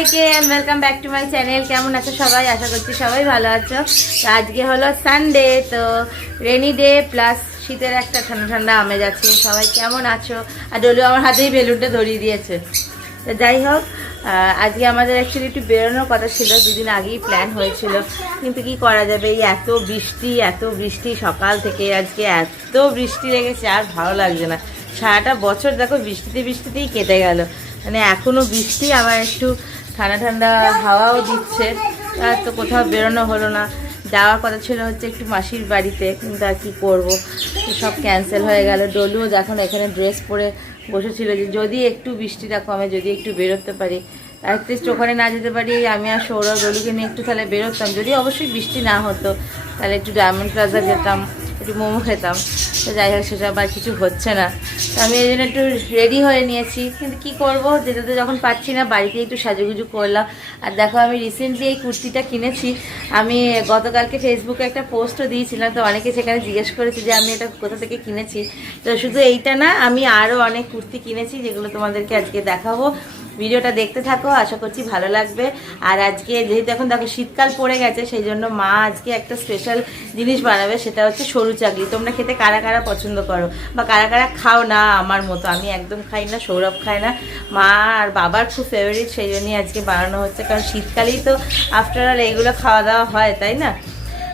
সবাইকে welcome back to my channel. কেমন আছো সবাই? আশা করছি সবাই ভালো আছো। তো আজকে হলো সানডে, তো রেনি ডে প্লাস শীতের একটা ঠান্ডা ঠান্ডা আমেজ আছে। সবাই কেমন আছো? আর ডলু আমার হাতেই বেলুনটা ধরিয়ে দিয়েছে। তো যাই হোক, আজকে আমাদের অ্যাকচুয়ালি একটু বেরোনোর কথা ছিল, দুদিন আগেই প্ল্যান হয়েছিল, কিন্তু কি করা যাবে, এই এত বৃষ্টি সকাল থেকে আজকে এত বৃষ্টি লেগেছে, আর ভালো লাগছে না। সারাটা বছর দেখো বৃষ্টিতেই কেটে গেল, মানে এখনও বৃষ্টি, আবার একটু ঠান্ডা ঠান্ডা হাওয়াও দিচ্ছে, আর তো কোথাও বেরোনো হলো না। যাওয়ার কথা ছিল হচ্ছে একটু মাসির বাড়িতে, কিন্তু আর কী করবো, সব ক্যান্সেল হয়ে গেল। ডলুও দেখুন এখানে ড্রেস পরে বসেছিল যে যদি একটু বৃষ্টিটা কমে, যদি একটু বেরোতে পারি, অ্যাটলিস্ট ওখানে না যেতে পারি, আমি আর সৌরভ ডলুকে নিয়ে একটু তাহলে বেরোতাম। যদি অবশ্যই বৃষ্টি না হতো তাহলে একটু ডায়মন্ড প্লাজা যেতাম, একটু মোমো খেতাম। তো যাই হোক, সেটা আবার কিছু হচ্ছে না। তো আমি এই জন্য একটু রেডি হয়ে নিয়েছি, কিন্তু কি করব, যেতে তো যখন পাচ্ছি না, বাড়িতে একটু সাজুগুজু করলাম। আর দেখো, আমি রিসেন্টলি এই কুর্তিটা কিনেছি। আমি গতকালকে ফেসবুকে একটা পোস্টও দিয়েছিলাম, তো অনেকে সেখানে জিজ্ঞেস করেছে যে আমি এটা কোথা থেকে কিনেছি। তো শুধু এইটা না, আমি আরও অনেক কুর্তি কিনেছি, যেগুলো তোমাদেরকে আজকে দেখাবো। ভিডিওটা দেখতে থাকো, আশা করছি ভালো লাগবে। আর আজকে যেহেতু এখন দেখো শীতকাল পড়ে গেছে, সেই জন্য মা আজকে একটা স্পেশাল জিনিস বানাবে, সেটা হচ্ছে সরু চাকলি। তোমরা খেতে কারা কারা পছন্দ করো বা কারা কারা খাও না আমার মতো? আমি একদম খাই না, সৌরভ খায় না, মা আর বাবার খুব ফেভারিট, সেই জন্যই আজকে বানানো হচ্ছে। কারণ শীতকালেই তো আফটার অল এইগুলো খাওয়া দাওয়া হয়, তাই না?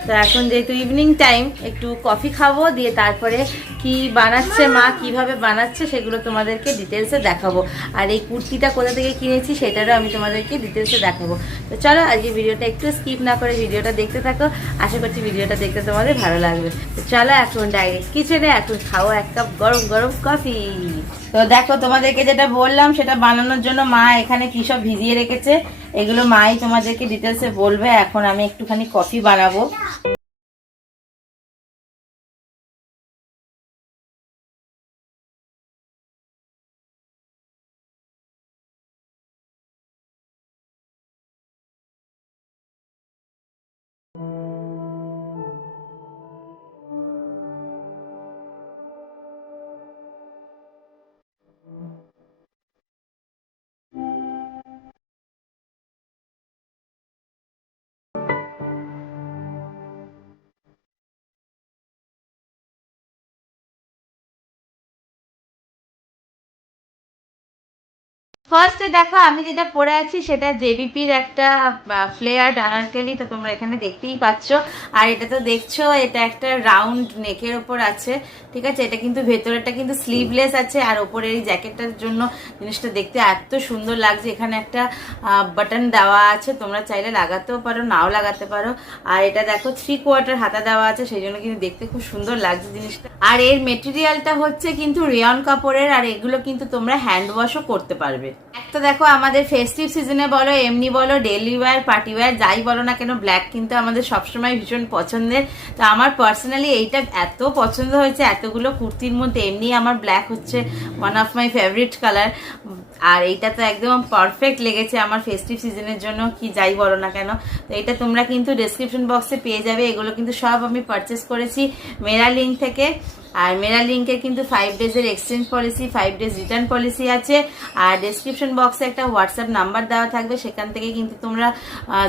তো এখন যেহেতু ইভিনিং টাইম, একটু কফি খাবো, দিয়ে তারপরে কি বানাচ্ছে মা, কিভাবে বানাচ্ছে, সেগুলো তোমাদেরকে ডিটেলসে দেখাবো। আর এই কুর্তিটা কোথা থেকে কিনেছি সেটারও আমি তোমাদেরকে ডিটেলসে দেখাবো। তো চলো, আজকে ভিডিওটা একটু স্কিপ না করে ভিডিওটা দেখতে থাকো। আশা করছি ভিডিওটা দেখতে তোমাদের ভালো লাগবে। তো চলো, এখন ডাইরেক্ট কিচেনে, এখন খাও এক কাপ গরম গরম কফি। তো দেখো, তোমাদেরকে যেটা বললাম সেটা বানানোর জন্য মা এখানে কী সব ভিজিয়ে রেখেছে, এগুলো মাই তোমাদেরকে ডিটেলসে বলবে। এখন আমি একটুখানি কফি বানাবো। ফার্স্টে দেখো, আমি যেটা পরে আছি সেটা জেবিপির একটা ফ্লেয়ার্ড আনারকলি, তো তোমরা এখানে দেখতেই পাচ্ছ। আর এটা তো দেখছো, এটা একটা রাউন্ড নেকের ওপর আছে, ঠিক আছে? এটা কিন্তু ভেতরেটা কিন্তু স্লিভলেস আছে, আর ওপরের এই জ্যাকেটটার জন্য জিনিসটা দেখতে এত সুন্দর লাগছে। এখানে একটা বাটন দেওয়া আছে, তোমরা চাইলে লাগাতেও পারো, নাও লাগাতে পারো। আর এটা দেখো 3/4 হাতা দেওয়া আছে, সেই জন্য কিন্তু দেখতে খুব সুন্দর লাগছে জিনিসটা। আর এর মেটেরিয়ালটা হচ্ছে কিন্তু রেয়ন কাপড়ের, আর এগুলো কিন্তু তোমরা হ্যান্ড ওয়াশও করতে পারবে। একটা দেখো, আমাদের ফেস্টিভ সিজনে বলো, এমনি বলো, ডেইলি ওয়্যার, পার্টি ওয়্যার, যাই বলো না কেন, ব্ল্যাক কিন্তু আমাদের সবসময় ভীষণ পছন্দের। তো আমার পার্সোনালি এইটা এত পছন্দ হয়েছে এতগুলো কুর্তির মধ্যে। এমনি আমার ব্ল্যাক হচ্ছে one of my favourite colour, আর এইটা তো একদম পারফেক্ট লেগেছে আমার ফেস্টিভ সিজনের জন্য, কি যাই বলো না কেন। তো এটা তোমরা কিন্তু ডেসক্রিপশন বক্সে পেয়ে যাবে। এগুলো কিন্তু সব আমি পারচেস করেছি মেরা লিঙ্ক থেকে। আর মেরা লিঙ্কের কিন্তু 5 ডেজের exchange policy, 5 days return policy আছে। আর ডেসক্রিপশন বক্সে একটা হোয়াটসঅ্যাপ নাম্বার দেওয়া থাকবে, সেখান থেকে কিন্তু তোমরা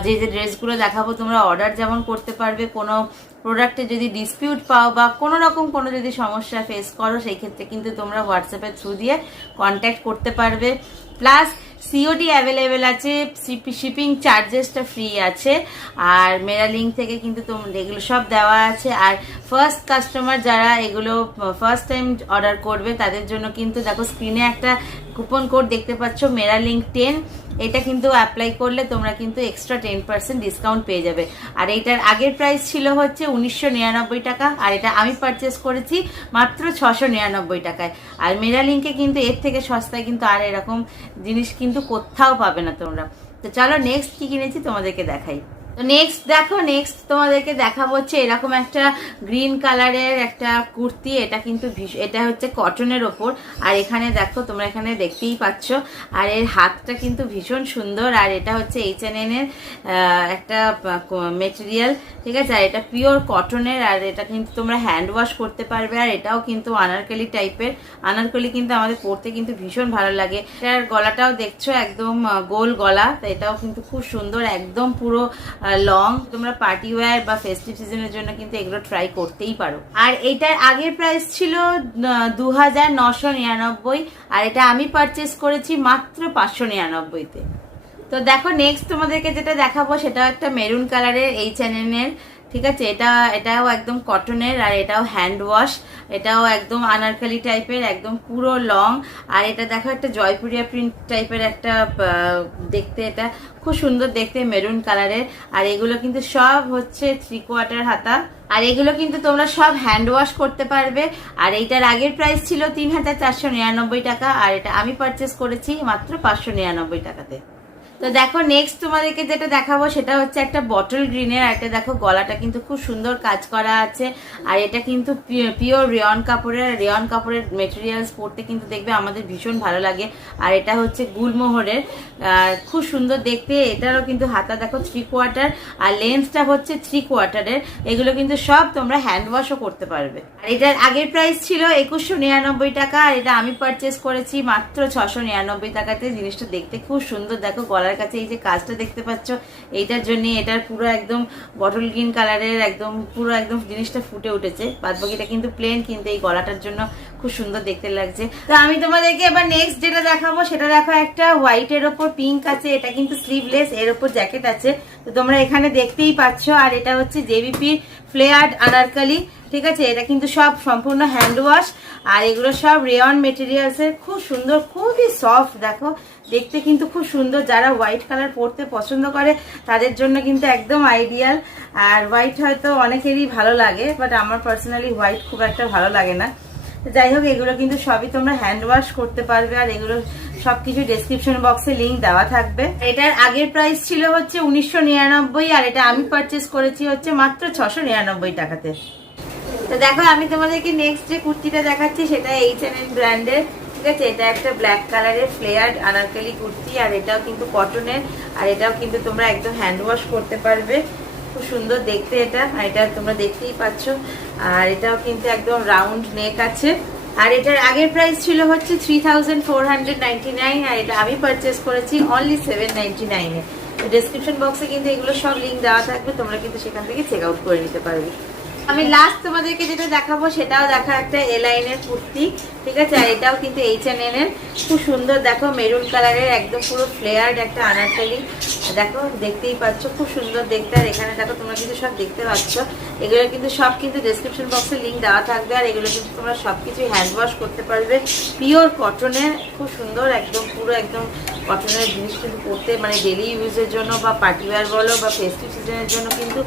যে যে ড্রেসগুলো দেখাবো তোমরা অর্ডার যেমন করতে পারবে। কোনো প্রোডাক্টে যদি ডিসপিউট পাও বা কোনো রকম কোনো যদি সমস্যা ফেস করো, সেই ক্ষেত্রে কিন্তু তোমরা হোয়াটসঅ্যাপের থ্রু দিয়ে কন্ট্যাক্ট করতে পারবে। প্লাস সিওডি অ্যাভেলেবেল আছে, শিপিং চার্জেসটা ফ্রি আছে। আর মেরা লিঙ্ক থেকে কিন্তু এগুলো সব দেওয়া আছে। আর ফার্স্ট কাস্টমার যারা এগুলো ফার্স্ট টাইম অর্ডার করবে, তাদের জন্য কিন্তু দেখো স্ক্রিনে একটা কুপন কোড দেখতে পাচ্ছ, মেরা লিঙ্ক 10। এটা কিন্তু অ্যাপ্লাই করলে তোমরা কিন্তু এক্সট্রা 10% ডিসকাউন্ট পেয়ে যাবে। আর এইটার আগের প্রাইস ছিল হচ্ছে 1999 টাকা, আর এটা আমি পারচেস করেছি মাত্র 699 টাকায়। আর মেরা লিঙ্কে কিন্তু এর থেকে সস্তায় কিন্তু আর এরকম জিনিস কিন্তু কোথাও পাবে না তোমরা। তো চলো, নেক্সট কি কিনেছি তোমাদেরকে দেখাই। তো নেক্সট দেখো, নেক্সট তোমাদেরকে দেখাবো হচ্ছে এরকম একটা গ্রিন কালারের একটা কুর্তি। এটা কিন্তু এটা হচ্ছে কটনের ওপর, আর এখানে দেখো তোমরা এখানে দেখতেই পাচ্ছ, আর এর হাতটা কিন্তু ভীষণ সুন্দর। আর এটা হচ্ছে H&M এর একটা মেটেরিয়াল, ঠিক আছে। আর এটা পিওর কটনের, আর এটা কিন্তু তোমরা হ্যান্ড ওয়াশ করতে পারবে। আর এটাও কিন্তু আনারকলি টাইপের, আনারকলি কিন্তু আমাদের পরতে কিন্তু ভীষণ ভালো লাগে। এটার গলাটাও দেখছো একদম গোল গলা, তো এটাও কিন্তু খুব সুন্দর, একদম পুরো লং। তোমরা পার্টি ওয়্যার বা ফেস্টিভ সিজনের জন্য কিন্তু এগুলো ট্রাই করতেই পারো। আর এইটার আগের প্রাইস ছিল 2999, আর এটা আমি পারচেস করেছি মাত্র 599-তে। তো দেখো নেক্সট তোমাদেরকে যেটা দেখাবো সেটা একটা মেরুন কালারের H&M এর, ঠিক আছে। এটাও একদম কটনের, আর এটাও হ্যান্ড ওয়াশ, এটাও একদম আনারকলি টাইপের, একদম পুরো লং। আর এটা দেখো একটা জয়পুরিয়া প্রিন্ট টাইপের একটা দেখতে, এটা খুব সুন্দর দেখতে, মেরুন কালারের। আর এগুলো কিন্তু সব হচ্ছে 3/4 হাতা, আর এগুলো কিন্তু তোমরা সব হ্যান্ড ওয়াশ করতে পারবে। আর এইটার আগের প্রাইস ছিল 3499 টাকা, আর এটা আমি পারচেস করেছি মাত্র 599 টাকাতে। তো দেখো নেক্সট তোমাদেরকে যেটা দেখাবো সেটা হচ্ছে একটা বটল গ্রিনের। আর এটা দেখো গলাটা কিন্তু খুব সুন্দর কাজ করা আছে, আর এটা কিন্তু পিওর রেয়ন কাপড়ের। রেয়ন কাপড়ের মেটেরিয়ালস পরতে কিন্তু দেখবে আমাদের ভীষণ ভালো লাগে। আর এটা হচ্ছে গুলমোহরের, খুব সুন্দর দেখতে। এটারও কিন্তু হাতা দেখো 3/4, আর লেন্সটা হচ্ছে 3/4-এর। এগুলো কিন্তু সব তোমরা হ্যান্ড ওয়াশও করতে পারবে। আর এটার আগের প্রাইস ছিল 2199 টাকা, আর এটা আমি পারচেস করেছি মাত্র 699 টাকাতে। জিনিসটা দেখতে খুব সুন্দর, দেখো গলার কাছে এই যে কাজটা দেখতে পাচ্ছ, এইটার জন্য এটার পুরো একদম বটল গ্রিন কালারের, একদম পুরো একদম জিনিসটা ফুটে উঠেছে। বাদবাকিটা কিন্তু প্লেন, কিন্তু এই গলাটার জন্য খুব সুন্দর দেখতে লাগছে। তো আমি তোমাদেরকে এবার নেক্সট যেটা দেখাবো সেটা দেখো একটা হোয়াইটের ওপর পিঙ্ক আছে, এটা কিন্তু স্লিভলেস, এর ওপর জ্যাকেট আছে। তো তোমরা এখানে দেখতেই পাচ্ছ। আর এটা হচ্ছে জেবিপি ফ্লেয়ার্ড আনারকলি, ঠিক আছে। এটা কিন্তু সব সম্পূর্ণ হ্যান্ড ওয়াশ, আর এগুলো সব রেয়ন মেটেরিয়ালসের, খুব সুন্দর, খুবই সফট। দেখো দেখতে কিন্তু খুব সুন্দর। যারা হোয়াইট কালার পরতে পছন্দ করে তাদের জন্য কিন্তু একদম আইডিয়াল। আর হোয়াইট হয়তো অনেকেরই ভালো লাগে, বাট আমার পার্সোনালি হোয়াইট খুব একটা ভালো লাগে না। যাই হোক, এগুলো কিন্তু সবই তোমরা হ্যান্ড ওয়াশ করতে পারবে। আর এগুলো সবকিছু ডেসক্রিপশন বক্সে লিঙ্ক দেওয়া থাকবে। এটার আগের প্রাইস ছিল হচ্ছে 1999, আর এটা আমি পারচেস করেছি হচ্ছে মাত্র 699 টাকাতে। তো দেখো আমি তোমাদেরকে নেক্সট যে কুর্তিটা দেখাচ্ছি সেটা H&M ব্র্যান্ডের, ঠিক আছে। এটা একটা ব্ল্যাক কালারের ফ্লেয়ার্ড আনারকলি কুর্তি, আর এটাও কিন্তু কটনের, আর এটাও কিন্তু তোমরা একদম হ্যান্ড ওয়াশ করতে পারবে। খুব সুন্দর দেখতে এটা, আর এটা তোমরা দেখতেই পাচ্ছ। আর এটাও কিন্তু একদম রাউন্ড নেক আছে। আর এটার আগের প্রাইস ছিল হচ্ছে 3499, আর এটা আমি পারচেস করেছি অনলি 799-এ। তো ডেসক্রিপশন বক্সে কিন্তু এগুলো সব লিঙ্ক দেওয়া থাকবে, তোমরা কিন্তু সেখান থেকে চেক আউট করে নিতে পারবে। আমি লাস্ট তোমাদেরকে যেটা দেখাবো সেটাও দেখা একটা এলাইনের কুর্তি, ঠিক আছে। আর এটাও কিন্তু H&M এর, খুব সুন্দর দেখো মেরুন কালারের, একদম পুরো ফ্লেয়ার্ড একটা আনারকলি। দেখো দেখতেই পাচ্ছ, খুব সুন্দর দেখতে। আর এখানে দেখো তোমরা কিন্তু সব দেখতে পাচ্ছ, এগুলো কিন্তু সব কিন্তু ডেসক্রিপশন বক্সে লিঙ্ক দেওয়া থাকবে। আর এগুলো কিন্তু তোমরা সবকিছু হ্যান্ড ওয়াশ করতে পারবে, পিওর কটনের, খুব সুন্দর একদম পুরো একদম কটনের জিনিস কিন্তু পরতে মানে ডেলি ইউজের জন্য বা পার্টি ওয়্যার বলো বা ফেস্টিভ সিজনের জন্য কিন্তু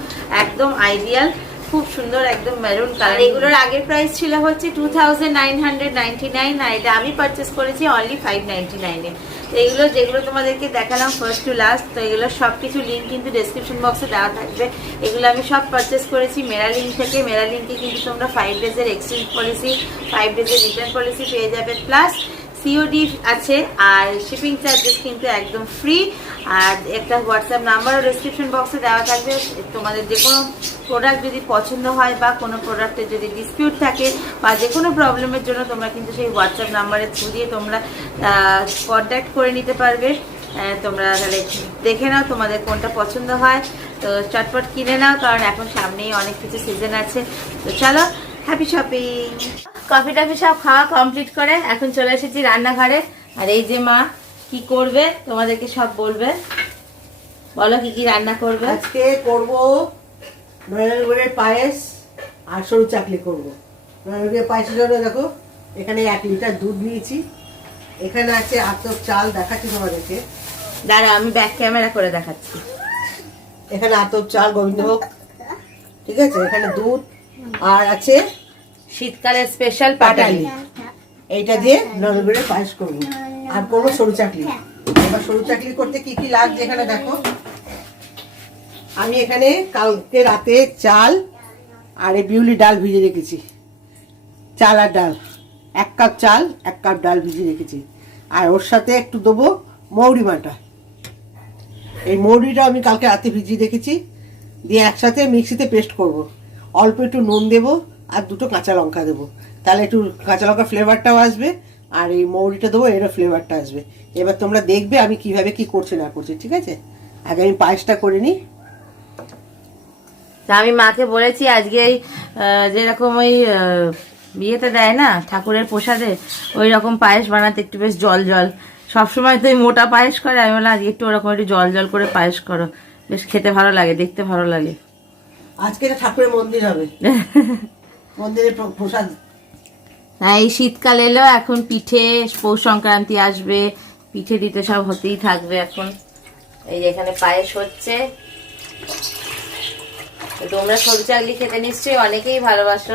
একদম আইডিয়াল। খুব সুন্দর একদম মেরুন কালার। এগুলোর আগের প্রাইস ছিল হচ্ছে 2999, আর এটা আমি পারচেস করেছি অনলি 599-এ। তো এগুলো যেগুলো তোমাদেরকে দেখালাম ফার্স্ট টু লাস্ট, তো এগুলো সবকিছু লিঙ্ক কিন্তু ডেসক্রিপশন বক্সে দেওয়া থাকবে। এগুলো আমি সব পারচেস করেছি মেরা লিঙ্ক থেকে। মেরা লিঙ্কে কিন্তু তোমরা 5 ডেজের এক্সচেঞ্জ পলিসি, 5 ডেজের রিটার্ন পলিসি পেয়ে যাবে, প্লাস সিওডি আছে। আর শিপিং চার্জেস কিন্তু একদম ফ্রি। আর একটা হোয়াটসঅ্যাপ নাম্বারও ডেসক্রিপশন বক্সে দেওয়া থাকবে। তোমাদের যে কোনো প্রোডাক্ট যদি পছন্দ হয় বা কোনো প্রোডাক্টে যদি ডিসপিউট থাকে বা যে কোনো প্রবলেমের জন্য তোমরা কিন্তু সেই হোয়াটসঅ্যাপ নাম্বারের থ্রু দিয়ে তোমরা কন্ট্যাক্ট করে নিতে পারবে। তোমরা তাহলে দেখে নাও তোমাদের কোনটা পছন্দ হয়, তো চটপট কিনে নাও, কারণ এখন সামনেই অনেক কিছু সিজন আছে। তো চলো, হ্যাপি শপিং। কফি টফি সব খাওয়া কমপ্লিট করে এখন চলে এসেছি রান্নাঘরে। আর এই যে মা কি করবে তোমাদেরকে সব বলবে। বলো কি কি রান্না করবে। আজকে করব নয়নের গুড়ের পায়েস আর সরু চাকলি করব। নয়নের গুড়ের পায়েসের জন্য দেখো এখানে 1 লিটার দুধ নিয়েছি, এখানে আছে আতপ চাল, দেখাচ্ছি তোমাদেরকে, দাঁড়া আমি ব্যাক ক্যামেরা করে দেখাচ্ছি। এখানে আতপ চাল গোবিন্দভোগ, ঠিক আছে। এখানে দুধ, আর আছে শীতকালের স্পেশাল পাটালি। এইটা দিয়ে নয়নের গুড়ের পায়েস করব। আর করবো সরু চাকলি। এবার সরু চাকলি করতে কি কি লাগছে এখানে দেখো, আমি এখানে কালকে রাতে চাল আর এই বিউলি ডাল ভিজে রেখেছি। চাল আর ডাল, 1 কাপ চাল 1 কাপ ডাল ভিজিয়ে রেখেছি। আর ওর সাথে একটু দেবো মৌরি বাটা। এই মৌরিটা আমি কালকে রাতে ভিজিয়ে রেখেছি, দিয়ে একসাথে মিক্সিতে পেস্ট করব। অল্প একটু নুন দেবো আর 2টো কাঁচা লঙ্কা দেবো, তাহলে একটু কাঁচা লঙ্কার ফ্লেভারটাও আসবে, আর এই মৌরিটা দেবো, এরও ফ্লেভারটা আসবে। এবার তোমরা দেখবে আমি কিভাবে কি করছি না করছি, ঠিক আছে? আগে আমি পায়েসটা করে নিই। তা আমি মাকে বলেছি আজকে এই যেরকম ওই বিয়েতে দেয় না ঠাকুরের প্রসাদে, ওই রকম পায়েস বানাতে, একটু বেশ জল জল। সবসময় তো ওই মোটা পায়েস করে, আমি বললাম আজকে একটু ওরকম একটু জল জল করে পায়েস করো, বেশ খেতে ভালো লাগে, দেখতে ভালো লাগে। আজকে এটা ঠাকুরের মন্দির হবে, মন্দিরের প্রসাদ। হ্যাঁ, এই শীতকাল এলো, এখন পিঠে, পৌষ সংক্রান্তি আসবে, পিঠে দিতে সব হতেই থাকবে এখন। এই যে এখানে পায়েস হচ্ছে। তোমরা সরু চাকলি খেতে নিশ্চয়ই অনেকেই ভালোবাসো,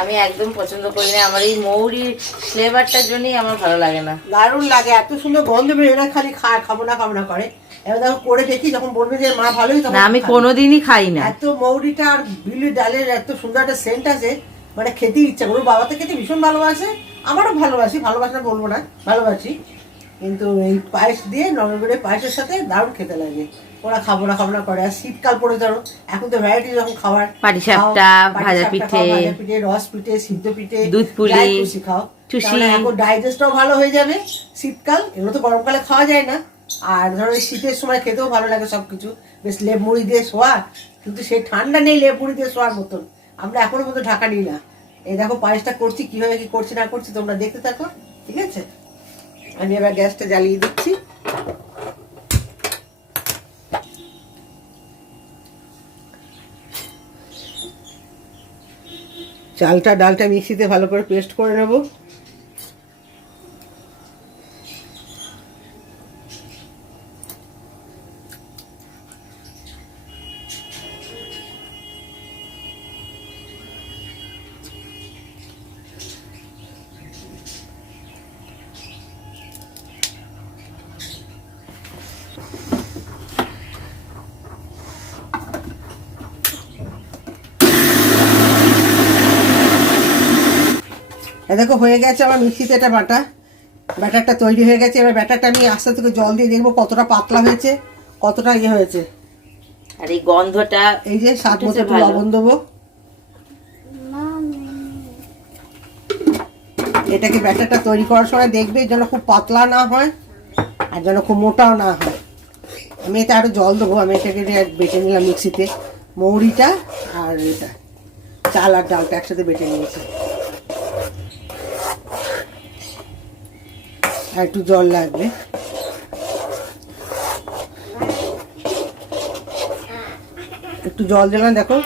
আমি একদম পছন্দ করি না। আমার এই মৌরির ফ্লেভারটার জন্যই আমার ভালো লাগে না। দারুণ লাগে, এত সুন্দর গন্ধ বেরোয় না, খালি খাবো না করে। এবার দেখো করে দেখি, যখন বলবে যে মা ভালোই, তখন না, আমি কোনোদিনই খাই না। এত মৌরিটা আর বিউলি ডালের এত সুন্দর একটা সেন্ট আছে, মানে খেতে ইচ্ছা করে। বাবা তো খেতে ভীষণ ভালোবাসে, আমারও ভালোবাসি, ভালোবাসা বলবো না, ভালোবাসি। কিন্তু এই পায়েস দিয়ে, নরগুড়ের পায়েসের সাথে দারুণ খেতে লাগে। ওরা খাবো না করে। আর শীতকাল পড়ে ধরো, এখন তো ভ্যারাইটি যখন খাবার, পাটিসাপটা, ভাজা পিঠে, রস পিঠে, সিদ্ধ পিঠে, দুধ পুলি, খাও, চুষি। এখন ডাইজেস্টও ভালো হয়ে যাবে। শীতকাল এগুলো তো গরমকালে খাওয়া যায় না, আর ধরো শীতের সময় খেতেও ভালো লাগে সবকিছু। বেশ লেপ মুড়ি দিয়ে শোয়া, কিন্তু সেই ঠান্ডা নেই লেপ মুড়ি দিয়ে শোয়ার মতন। আমরা এখনো মতো ঢাকা নিই না। এই দেখো পায়েসটা করছি, কিভাবে কি করছি না করছি তোমরা দেখতে থাকো, ঠিক আছে? আমি এবার গ্যাসটা জ্বালিয়ে দিচ্ছি। চালটা ডালটা মিক্সিতে ভালো করে পেস্ট করে নেব। দেখো হয়ে গেছে আমার মিক্সিতে এটা ব্যাটারটা তৈরি হয়ে গেছে। এবার ব্যাটারটা আমি আস্তে আস্তে জল দিয়ে দেখবো কতটা পাতলা হয়েছে, কতটা ইয়ে হয়েছে। আর এই গন্ধটা, এই যে স্বাদ মতো একটু লবণ দেবো। এটাকে ব্যাটারটা তৈরি করার সময় দেখবে যেন খুব পাতলা না হয় আর যেন খুব মোটাও না হয়। আমি এতে আরো জল দেবো। আমি এটাকে বেটে নিলাম মিক্সিতে, মৌরিটা আর এটা চাল আর ডালটা একসাথে বেটে নিয়েছি। আর একটু জল লাগবে। একটু জল দিলাম, দেখো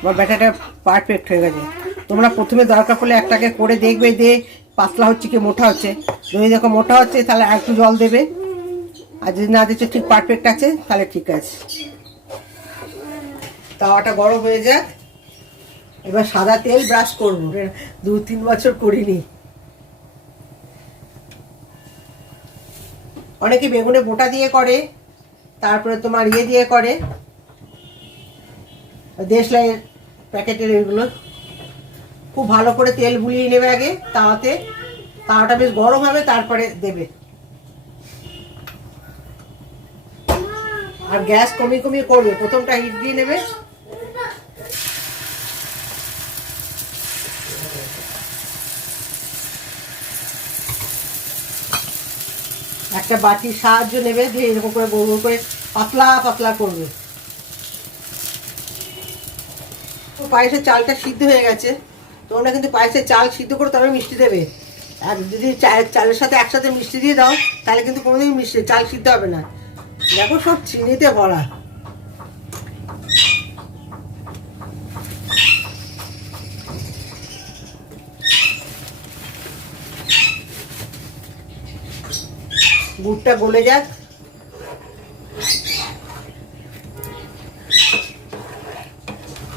আমার ব্যাটারটা পারফেক্ট হয়ে গেছে। তোমরা প্রথমে দরকার পড়লে একটাকে করে দেখবে যে পাতলা হচ্ছে কি মোটা হচ্ছে। যদি দেখো মোটা হচ্ছে তাহলে আর একটু জল দেবে, আর যদি না দিচ্ছে ঠিক পারফেক্ট আছে তাহলে ঠিক আছে। তাওয়াটা গরম হয়ে যাক। এবার সাদা তেল ব্রাশ করবো, 2-3 বছর করিনি। অনেকে বেগুনে বোটা দিয়ে করে, তারপরে তোমার ইয়ে দিয়ে করে, দেশলাই প্যাকেটের এগুলো। খুব ভালো করে তেল বুলিয়ে নেবে আগে তাওয়াতে, তাওয়াটা বেশ গরম হবে তারপরে দেবে। আর গ্যাস কমিয়ে কমিয়ে করবে, প্রথমটা হিট দিয়ে নেবে। একটা বাটির সাহায্য নেবে, দিয়ে এরকম করে গোল গোল করে পাতলা পাতলা করবে। পায়েসের চালটা সিদ্ধ হয়ে গেছে। তোমরা কিন্তু পায়েসের চাল সিদ্ধ করে তবে মিষ্টি দেবে। আর যদি চালের সাথে একসাথে মিষ্টি দিয়ে দাও তাহলে কিন্তু কোনোদিন মিষ্টি চাল সিদ্ধ হবে না। দেখো সব চিনিতে ভরা। গুড়টা গলে যাক।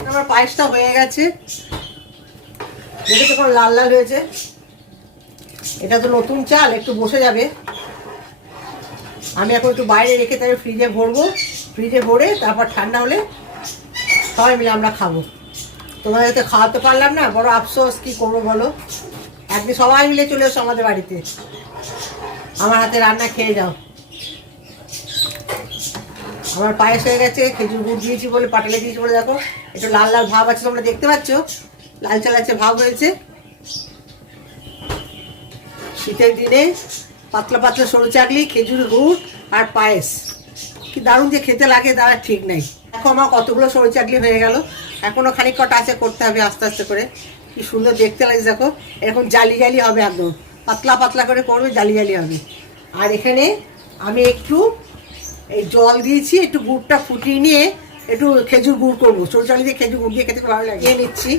আমার পায়েসটা হয়ে গেছে, দেখে তখন লাল লাল হয়েছে। এটা তো নতুন চাল, একটু বসে যাবে। আমি এখন একটু বাইরে রেখে তারপরে ফ্রিজে ভরবো। ফ্রিজে ভরে তারপর ঠান্ডা হলে সবাই মিলে আমরা খাবো। তোমাদের তো খাওয়াতে পারলাম না, বড় আফসোস, কি করবো বলো। একদিন সবাই মিলে চলে এসো আমাদের বাড়িতে, আমার হাতে রান্না খেয়ে যাও। আমার পায়েস হয়ে গেছে, খেজুর গুড় দিয়েছি বলে, পাটালে দিয়েছি বলে দেখো একটু লাল লাল ভাব আছে, তোমরা দেখতে পাচ্ছ, লালচে লালচে ভাব হয়েছে। শীতের দিনে পাতলা পাতলা সরু চাকলি, খেজুর গুড় আর পায়েস, কি দারুণ যে খেতে লাগে তার ঠিক নাই। দেখো আমার কতগুলো সরু চাকলি হয়ে গেল, এখনো খানিক কটা আছে, করতে হবে আস্তে আস্তে করে। কি সুন্দর দেখতে লাগে দেখো, এরকম জালি জালি হবে, একদম পাতলা পাতলা করে করবে, জালি জালি হবে। আর এখানে আমি একটু এই জল দিয়েছি, একটু গুড়টা ফুটিয়ে নিয়ে একটু খেজুর গুড় করবো, সরু চাকলি দিয়ে খেজুর গুড় দিয়ে খেতে খুব ভালো লাগে। নিয়ে নিচ্ছি।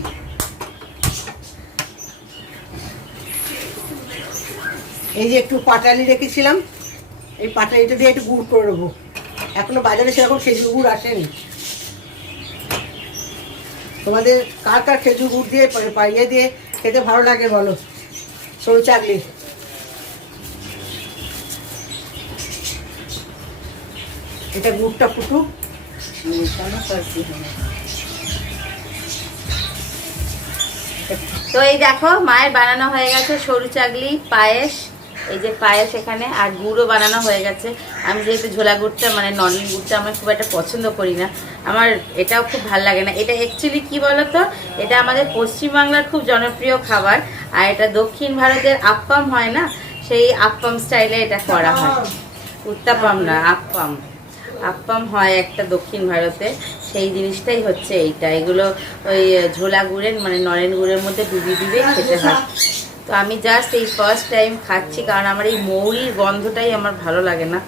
এই যে একটু পাটালি রেখেছিলাম, এই পাটালিটা দিয়ে একটু গুড় করে নেবো, এখনো বাজারে সেরকম খেজুর গুড় আসেনি। তোমাদের কার কার খেজুর গুড় দিয়ে পাইয়ে দিয়ে খেতে ভালো লাগে বলো, সরু চাকলি। এটা গুড়টা ফুটুক। তো এই দেখো মায়ের বানানো হয়ে গেছে সরু চাকলি, পায়েস, এই যে পায়েস এখানে, আর গুড়ও বানানো হয়ে গেছে। আমি যেহেতু ঝোলা গুড়টা মানে নলেন গুড়টা আমি খুব একটা পছন্দ করি না, আমার এটাও খুব ভালো লাগে না। এটা অ্যাকচুয়ালি কি বলতো, এটা আমাদের পশ্চিমবাংলার খুব জনপ্রিয় খাবার, আর এটা দক্ষিণ ভারতের আপ্পাম হয় না, সেই আপ্পাম স্টাইলে এটা করা হয়। উত্তাপাম না, আপ্পাম, আপ্পাম হয় একটা দক্ষিণ ভারতে, সেই জিনিসটাই হচ্ছে এইটা। এগুলো ওই ঝোলা গুড়ের মানে নলেন গুড়ের মধ্যে ডুবিয়ে ডুবিয়ে খেতে হয়। তো আমি জাস্ট এই ফার্স্ট টাইম খাচ্ছি, কারণ আমার এই মৌরির গন্ধটাই আমার ভালো লাগে না।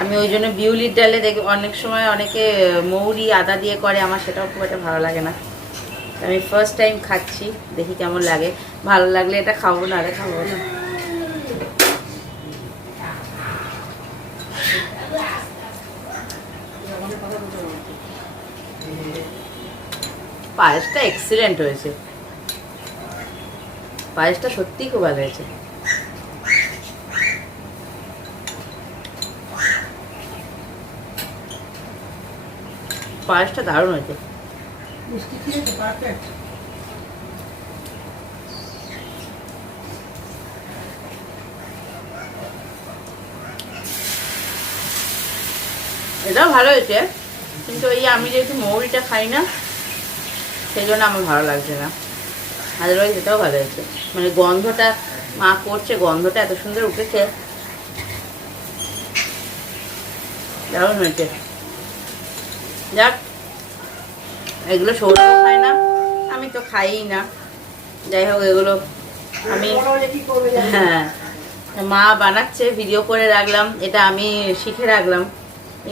আমি ওই জন্য বিউলির ডালে দেখি অনেক সময় অনেকে মৌরি আদা দিয়ে করে, আমার সেটাও খুব একটা ভালো লাগে না। আমি ফার্স্ট টাইম খাচ্ছি, দেখি কেমন লাগে, ভালো লাগলে এটা খাবো, না আরে খাবো না। পায়েসটা এক্সিলেন্ট হয়েছে, পায়েসটা সত্যিই খুব ভালো হয়েছে। পায়েসটা দারুণ হয়েছে। এটাও ভালো হয়েছে, কিন্তু ওই আমি যেহেতু মৌরিটা খাই না সেই জন্য আমার ভালো লাগছে না, আদারওয়াইজ এটাও ভালো হয়েছে। মানে গন্ধটা মা করছে, গন্ধটা এত সুন্দর উঠেছে, দারুণ হয়েছে। যাক, এগুলো সৌরভ খায় না, আমি তো খাইই না, যাই হোক এগুলো আমি, হ্যাঁ মা বানাচ্ছে, ভিডিও করে রাখলাম, এটা আমি শিখে রাখলাম,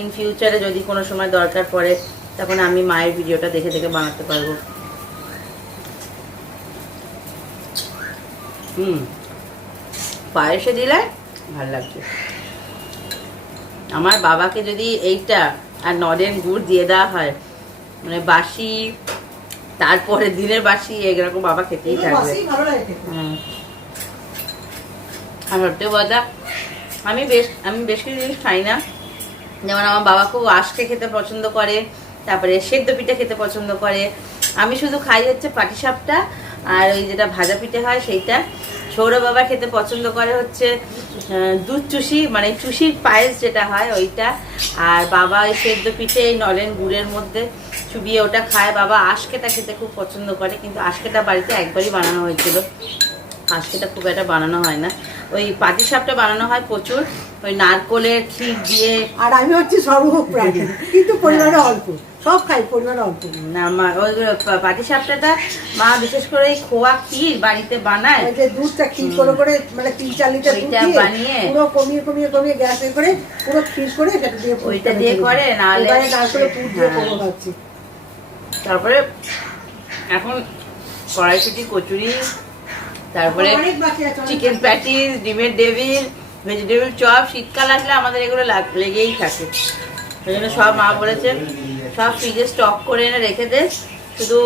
ইন ফিউচারে যদি কোনো সময় দরকার পড়ে তখন আমি মায়ের ভিডিওটা দেখে দেখে বানাতে পারবো। পায়েসে দিলে ভালো লাগছে। আমার বাবাকে যদি এইটা আর নলেন গুড় দিয়ে দেওয়া হয়, মানে বাসি, তারপরে দিনের বাসি, এরকম বাবা খেতেই থাকবে। আর সত্যি কথা, আমি বেশ কিছু জিনিস খাই না, যেমন আমার বাবা খুব আঁশকে খেতে পছন্দ করে, তারপরে সেদ্ধ পিঠে খেতে পছন্দ করে। আমি শুধু খাই হচ্ছে পাটিসাপটা আর ওই যেটা ভাজা পিঠে হয় সেইটা। সৌরভ বাবা খেতে পছন্দ করে হচ্ছে দুধ চুষি, মানে চুষির পায়েস যেটা হয় ওইটা। আর বাবা ওই সেদ্ধ পিঠে নলেন গুড়ের মধ্যে চুবিয়ে ওটা খায়। বাবা আঁশকেটা খেতে খুব পছন্দ করে, কিন্তু আঁশকেটা বাড়িতে একবারই বানানো হয়েছিল, আঁশকেটা খুব একটা বানানো হয় না। ওই পাটিসাপটা বানানো হয় প্রচুর, ওই নারকোলের ক্ষীর দিয়ে। আর আমি হচ্ছে সর্বপ্রাণী, কিন্তু পরিমাণে অল্প, সব খাই পরিমাণে অল্প। না মা ওই পাটিসাপটাটা মা বিশেষ করে এই খোয়া ক্ষীর বাড়িতে বানায়, যে দুধটা ক্ষীর করে মানে 3-4 লিটার দুধ দিয়ে বানিয়ে পুরো কমিয়ে গ্যাসে করে পুরো ক্ষীর করে সেটা দিয়ে ওইটা দিয়ে করে, নাহলে নারকেলের পুর দিয়ে করবো ভাবছি। তারপরে এখন কড়াইশুঁটি, কচুরি, তারপরে চিকেন প্যাটিস, ডিমের ডেভিল, ভেজিটেবল চপ। শীতকাল আসলে আমাদের এগুলো লেগেই থাকে, ওই জন্য সব মা বলেছে সব ফ্রিজে স্টক করে এনে রেখে দে, শুধু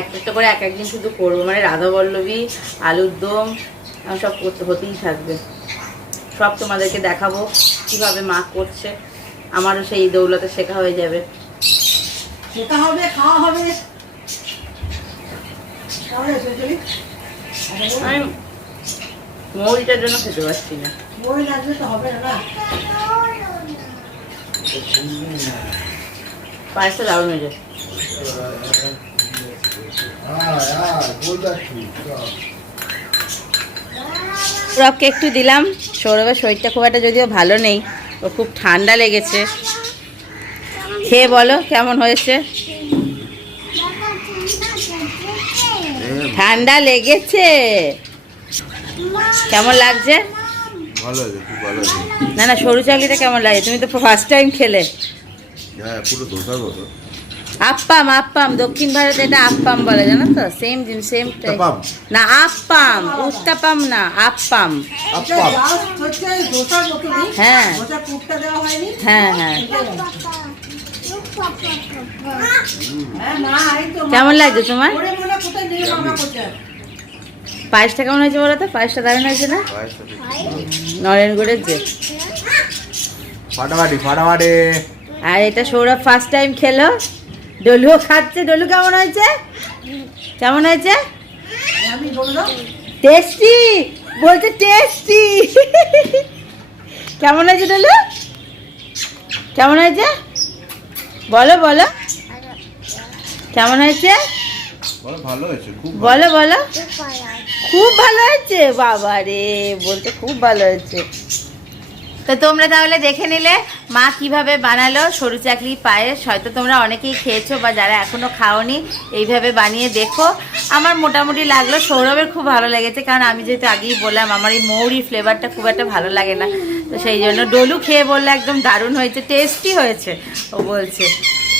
একটা করে এক একদিন শুধু করবো, মানে রাধাবল্লভী, আলুর দম সব করতে হতেই থাকবে। সব তোমাদেরকে দেখাবো কিভাবে মা করছে, আমারও সেই দৌলতে শেখা হয়ে যাবে। শেখা হবে, খাওয়া হবে। তাহলে চলি। আমি মৌরিটার জন্য খেতে পারছি না। মই লাগলে তো হবে না। পায়েসটা দারুণ হয়েছে। সৌরভকে একটু দিলাম। সৌরভের শরীরটা খুব একটা যদিও ভালো নেই, ও খুব ঠান্ডা লেগেছে। খেয়ে বলো কেমন হয়েছে। ঠান্ডা লেগেছে, কেমন লাগছে? ভালো আছে, খুব ভালো আছে। না না, সরু চাকলিটা কেমন লাগে? তুমি তো ফার্স্ট টাইম খেলে। হ্যাঁ, পুরো ধোসার মতো। আপ্পাম, আপ্পাম দক্ষিণ ভারতে এটা আপ্পাম বলে, জানো তো? সেম জিনিস, সেম উত্তাপাম? না, আপ্পাম, উত্তাপাম না, আপ্পাম। এটা জাস্ট হচ্ছে ধোসার মতনই। হ্যাঁ ধোসার পুরটা দেওয়া হয়নি। হ্যাঁ হ্যাঁ। হ্যাঁ, না, এই তো কেমন লাগছে তোমার? ওরে মনে কোথায় নিয়ে মামা কোথায়? পায়েসটা কেমন হয়েছে বলো তো? পায়েসটা দারুণ হয়েছে না? পায়েসটা খুব নরেন গুড়ের যে। ফাটাফাটি ফাটাফাটি। আর এটা সৌরভ ফার্স্ট টাইম খেলো, ডলুও খাচ্ছে। ডলু কেমন হয়েছে? কেমন হয়েছে? আমি বললাম টেস্টি বলছে, টেস্টি। কেমন হয়েছে ডলু? কেমন হয়েছে বলো বলো, কেমন হয়েছে বলো, ভালো হয়েছে, খুব ভালো। বলো বলো। খুব ভালো হয়েছে, বাবা রে, বলতে খুব ভালো হয়েছে। তো তোমরা তাহলে দেখে নিলে মা কিভাবে বানালো সরু চাকলি পায়েস। হয়তো তোমরা অনেকেই খেয়েছো, বা যারা এখনো খাওনি এইভাবে বানিয়ে দেখো। আমার মোটামুটি লাগলো, সৌরভের খুব ভালো লেগেছে, কারণ আমি যেহেতু আগেই বললাম আমার এই মৌরি ফ্লেভারটা খুব একটা ভালো লাগে না, তো সেই জন্য। ডলু খেয়ে বললে একদম দারুণ হয়েছে, টেস্টি হয়েছে ও বলছে।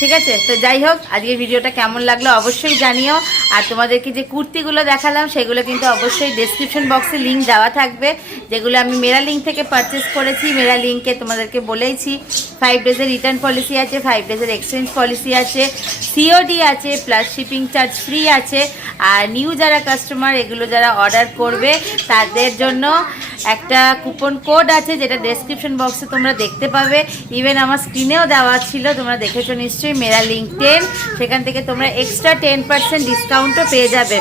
ঠিক আছে, তো যাই হোক, আজকের ভিডিওটা কেমন লাগলো অবশ্যই জানিও। আর তোমাদেরকে যে কুর্তিগুলো দেখালাম সেগুলো কিন্তু অবশ্যই ডেসক্রিপশন বক্সে লিঙ্ক দেওয়া থাকবে, যেগুলো আমি মেরা লিঙ্ক থেকে পারচেস করেছি। মেরা লিঙ্কে তোমাদেরকে বলেইছি 5 ডেজের রিটার্ন পলিসি আছে, 5 ডেজের এক্সচেঞ্জ পলিসি আছে, সিওডি আছে, প্লাস শিপিং চার্জ ফ্রি আছে। আর নিউ যারা কাস্টমার এগুলো যারা অর্ডার করবে তাদের জন্য একটা কুপন কোড আছে, যেটা ডেসক্রিপশন বক্সে তোমরা দেখতে পাবে। ইভেন আমার স্ক্রিনেও দেওয়া ছিল, তোমরা দেখেছো নিশ্চয়ই, মেরা লিঙ্ক 10। সেখান থেকে তোমরা এক্সট্রা 10% ডিসকাউন্টও পেয়ে যাবে।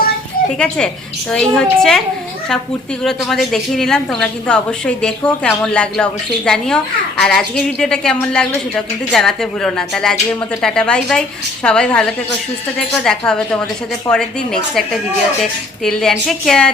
ঠিক আছে, তো এই হচ্ছে সব কুর্তিগুলো তোমাদের দেখিয়ে নিলাম। তোমরা কিন্তু অবশ্যই দেখো, কেমন লাগলো অবশ্যই জানিও। আর আজকের ভিডিওটা কেমন লাগলো সেটাও কিন্তু জানাতে ভুলো না। তাহলে আজকের মতো টাটা বাই বাই, সবাই ভালো থেকো, সুস্থ থেকো। দেখা হবে তোমাদের সাথে পরের দিন নেক্সট একটা ভিডিওতে। Till then take care.